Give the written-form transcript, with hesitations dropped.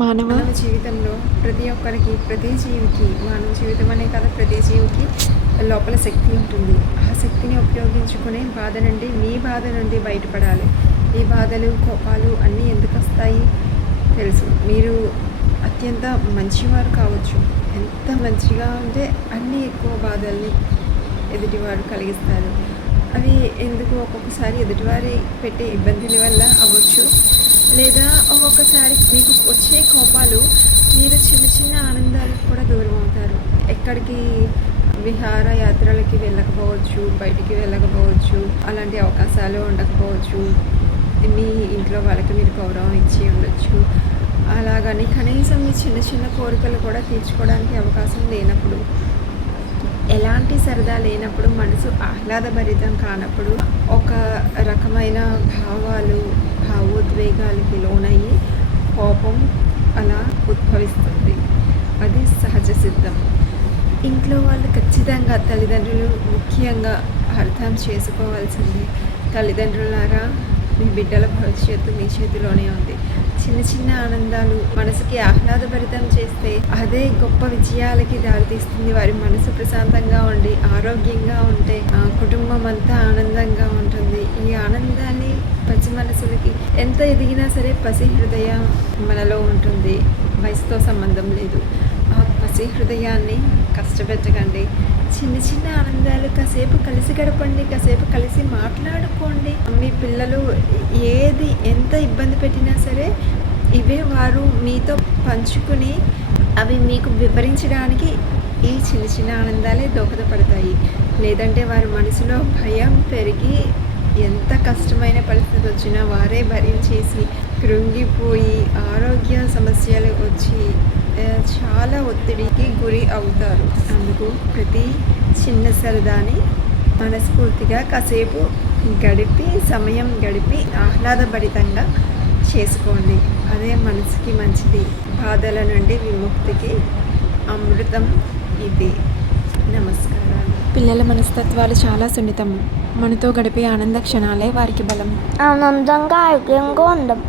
మానవ మానవ జీవితంలో ప్రతి ఒక్కరికి, ప్రతి జీవికి, మానవ జీవితం అనే కదా, ప్రతి జీవికి లోపల శక్తి ఉంటుంది. ఆ శక్తిని ఉపయోగించుకునే బాధ నుండి, మీ బాధ నుండి బయటపడాలి. ఈ బాధలు, కోపాలు అన్నీ ఎందుకు వస్తాయి తెలుసు. మీరు అత్యంత మంచివారు కావచ్చు. ఎంత మంచిగా ఉంటే అన్నీ ఎక్కువ బాధల్ని ఎదుటివారు కలిగిస్తారు. అవి ఎందుకు ఒక్కొక్కసారి ఎదుటివారి పెట్టే ఇబ్బందుల వల్ల అవ్వచ్చు, లేదా ఒక్కొక్కసారి మీకు వచ్చే కోపాలు మీరు చిన్న చిన్న ఆనందాలకు కూడా దూరం అవుతారు. ఎక్కడికి విహారయాత్రలకి వెళ్ళకపోవచ్చు, బయటికి వెళ్ళకపోవచ్చు, అలాంటి అవకాశాలు ఉండకపోవచ్చు. మీ ఇంట్లో వాళ్ళకి మీరు గౌరవం ఇచ్చి ఉండొచ్చు. అలాగని కనీసం మీ చిన్న చిన్న కోరికలు కూడా తీర్చుకోవడానికి అవకాశం లేనప్పుడు, ఎలాంటి సరదా లేనప్పుడు, మనసు ఆహ్లాదభరితం కానప్పుడు ఒక రకమైన భావాలు, భావోద్వేగాలకి లోనయ్యి కోపం అలా ఉద్భవిస్తుంది. అది సహజ సిద్ధం. ఇంట్లో వాళ్ళు ఖచ్చితంగా, తల్లిదండ్రులు ముఖ్యంగా అర్థం చేసుకోవాల్సింది, తల్లిదండ్రులారా మీ బిడ్డల భవిష్యత్తు మీ చేతిలోనే ఉంది. చిన్న చిన్న ఆనందాలు మనసుకి ఆహ్లాదభరితం చేస్తే అదే గొప్ప విజయాలకి దారితీస్తుంది. వారి మనసు ప్రశాంతంగా ఉండి ఆరోగ్యంగా ఉంటే కుటుంబం అంతా ఆనందంగా ఉంటుంది. ఈ ఆనందాన్ని పసి మనసులకి ఎంత ఎదిగినా సరే పసి హృదయం మనలో ఉంటుంది. వయసుతో సంబంధం లేదు. ఆ పసి హృదయాన్ని కష్టపెట్టకండి. చిన్న చిన్న ఆనందాలు కాసేపు కలిసి గడపండి, కాసేపు కలిసి మాట్లాడుకోండి. మీ పిల్లలు ఏది ఎంత ఇబ్బంది పెట్టినా సరే ఇవే వారు మీతో పంచుకుని అవి మీకు వివరించడానికి ఈ చిన్న చిన్న ఆనందాలే దోహదపడతాయి. లేదంటే వారి మనసులో భయం పెరిగి ఎంత కష్టమైన పరిస్థితి వచ్చినా వారే భరించేసి కృంగిపోయి ఆరోగ్య సమస్యలు వచ్చి చాలా ఒత్తిడికి గురి అవుతారు. అందుకు ప్రతి చిన్న సరదాని మనస్ఫూర్తిగా కాసేపు సమయం గడిపి ఆహ్లాదభరితంగా చేసుకోండి. అదే మనసుకి మంచిది. బాధల నుండి విముక్తికి అమృతం ఇది. నమస్కారాలు. పిల్లల మనస్తత్వాలు చాలా సున్నితం. మనతో గడిపే ఆనంద క్షణాలే వారికి బలం. ఆనందంగా ఆరోగ్యంగా ఉండం.